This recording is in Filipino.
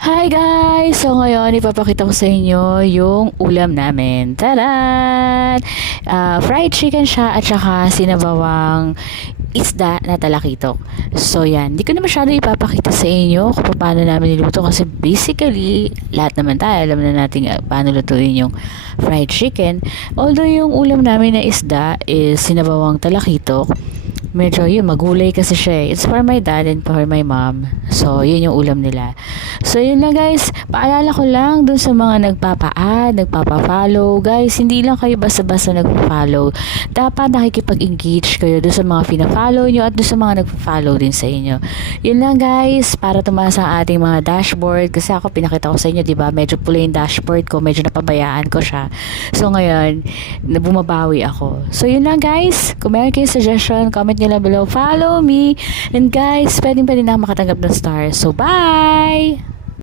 Hi guys! So ngayon ipapakita ko sa inyo yung ulam namin. Taran! Fried chicken siya at saka sinabawang isda na talakitok. So yan, hindi ko na masyado ipapakita sa inyo kung paano namin niluto kasi basically lahat naman tayo alam na natin paano lutuin yung fried chicken. Although yung ulam namin na isda is sinabawang talakitok, medyo yun, magulay kasi siya eh. It's for my dad and for my mom. So, yun yung ulam nila. So, yun lang guys. Paalala ko lang dun sa mga nagpapa-add, nagpapa-follow. Guys, hindi lang kayo basta-basta nagpa-follow. Dapat nakikipag-engage kayo dun sa mga fina-follow nyo at dun sa mga nagpa-follow din sa inyo. Yun lang guys. Para tumaas ang ating mga dashboard. Kasi ako pinakita ko sa inyo, diba? Medyo pula yung dashboard ko. Medyo napabayaan ko siya. So, ngayon, bumabawi ako. So, yun lang guys. Kung meron kayo suggestion, comment nyo lang below. Follow me. And guys, pwede na ako makatanggap ng stars. So, bye!